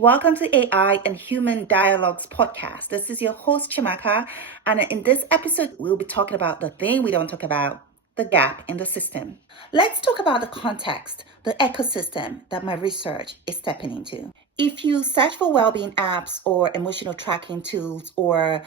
Welcome to AI and Human Dialogues podcast. This is your host, Chiamaka, and in this episode, we'll be talking about the thing we don't talk about, the gap in the system. Let's talk about the context, the ecosystem that my research is stepping into. If you search for well-being apps or emotional tracking tools or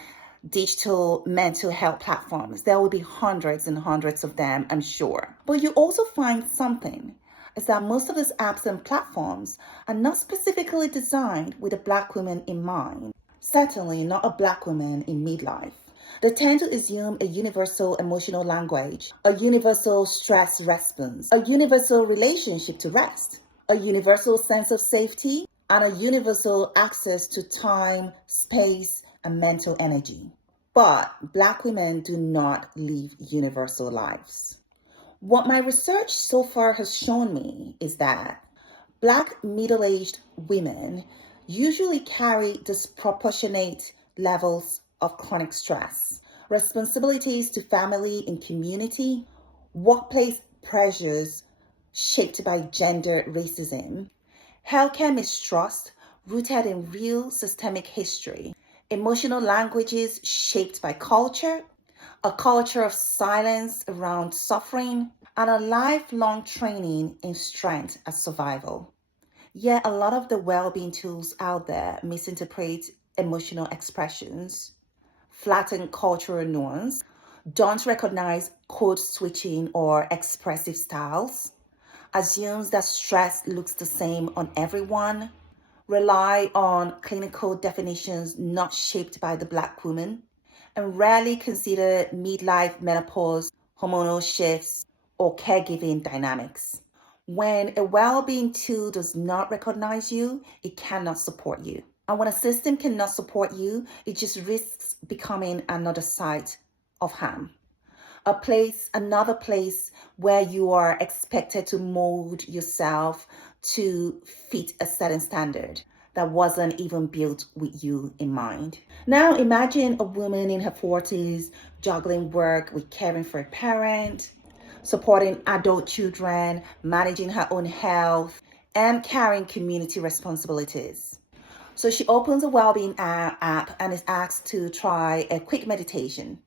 digital mental health platforms, there will be hundreds and hundreds of them, I'm sure. But you also find something is that most of these apps and platforms are not specifically designed with a Black woman in mind. Certainly not a Black woman in midlife. They tend to assume a universal emotional language, a universal stress response, a universal relationship to rest, a universal sense of safety, and a universal access to time, space, and mental energy. But Black women do not live universal lives. What my research so far has shown me is that Black middle-aged women usually carry disproportionate levels of chronic stress, responsibilities to family and community, workplace pressures shaped by gender racism, healthcare mistrust rooted in real systemic history, emotional languages shaped by culture, a culture of silence around suffering, and a lifelong training in strength as survival. Yet a lot of the well-being tools out there misinterpret emotional expressions, flatten cultural nuance, don't recognize code switching or expressive styles, assumes that stress looks the same on everyone, rely on clinical definitions not shaped by the Black woman, and rarely consider midlife menopause, hormonal shifts, or caregiving dynamics. When a well-being tool does not recognize you, it cannot support you. And when a system cannot support you, it just risks becoming another site of harm. Another place where you are expected to mold yourself to fit a certain standard that wasn't even built with you in mind. Now imagine a woman in her 40s juggling work with caring for a parent, supporting adult children, managing her own health, and carrying community responsibilities. So she opens a well-being app and is asked to try a quick meditation.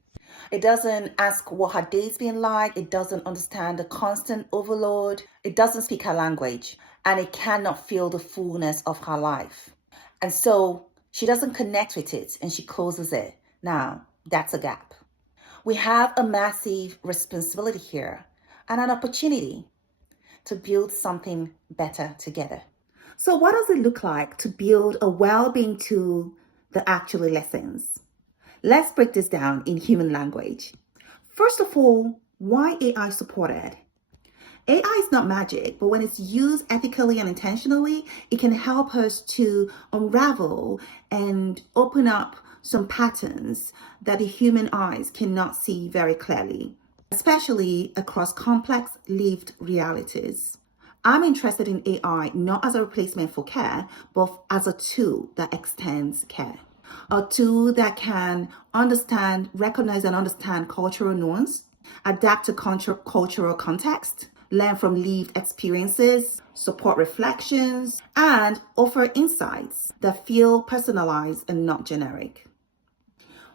It doesn't ask what her day's been like. It doesn't understand the constant overload. It doesn't speak her language, and it cannot feel the fullness of her life. And so she doesn't connect with it and she closes it. Now, that's a gap. We have a massive responsibility here and an opportunity to build something better together. So what does it look like to build a well-being tool that actually listens? Let's break this down in human language. First of all, why AI supported? AI is not magic, but when it's used ethically and intentionally, it can help us to unravel and open up some patterns that the human eyes cannot see very clearly, especially across complex lived realities. I'm interested in AI not as a replacement for care, but as a tool that extends care. A tool that can recognize and understand cultural norms, adapt to cultural context, learn from lived experiences, support reflections, and offer insights that feel personalized and not generic.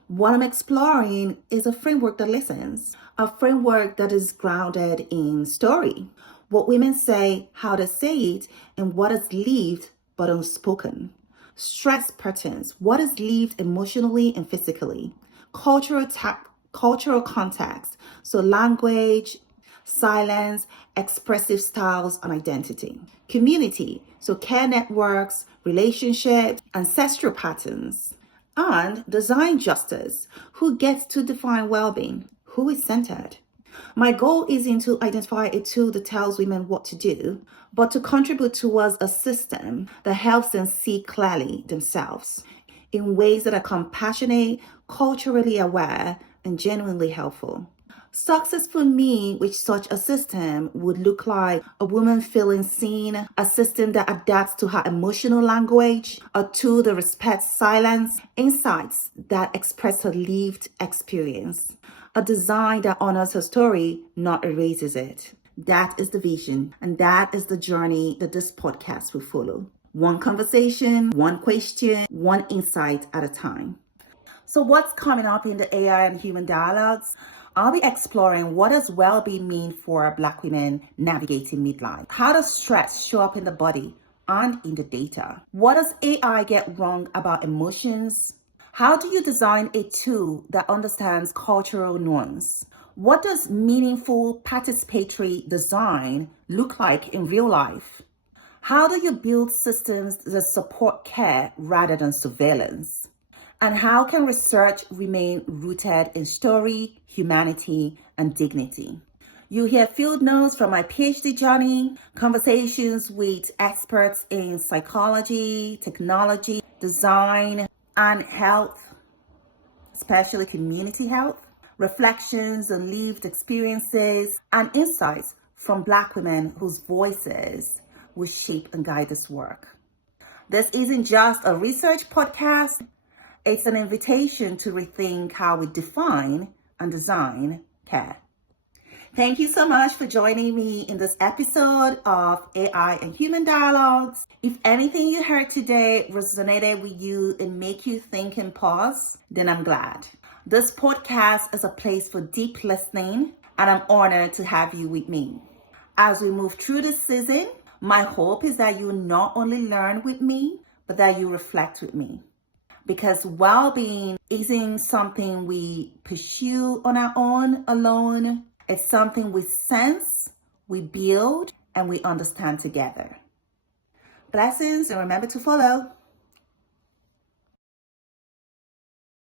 What I'm exploring is a framework that listens, a framework that is grounded in story, what women say, how they say it, and what is lived but unspoken. Stress patterns, what is lived emotionally and physically. Cultural context, so language, silence, expressive styles, and identity. Community, so care networks, relationships, ancestral patterns. And design justice, who gets to define well-being, who is centered. My goal isn't to identify a tool that tells women what to do, but to contribute towards a system that helps them see clearly themselves in ways that are compassionate, culturally aware, and genuinely helpful. Success for me with such a system would look like a woman feeling seen, a system that adapts to her emotional language, a tool that respects silence, insights that express her lived experience, a design that honors her story, not erases it. That is the vision, and that is the journey that this podcast will follow. One conversation, one question, one insight at a time. So what's coming up in the AI and human dialogues? I'll be exploring what does well-being mean for Black women navigating midlife? How does stress show up in the body and in the data? What does AI get wrong about emotions? How do you design a tool that understands cultural norms? What does meaningful participatory design look like in real life? How do you build systems that support care rather than surveillance? And how can research remain rooted in story, humanity, and dignity? You hear field notes from my PhD journey, conversations with experts in psychology, technology, design, and health, especially community health, reflections on lived experiences, and insights from Black women whose voices will shape and guide this work. This isn't just a research podcast. It's an invitation to rethink how we define and design care. Thank you so much for joining me in this episode of AI and Human Dialogues. If anything you heard today resonated with you and make you think and pause, then I'm glad. This podcast is a place for deep listening, and I'm honored to have you with me. As we move through this season, my hope is that you not only learn with me, but that you reflect with me. Because well-being isn't something we pursue on our own alone. It's something we sense, we build, and we understand together. Blessings, and remember to follow.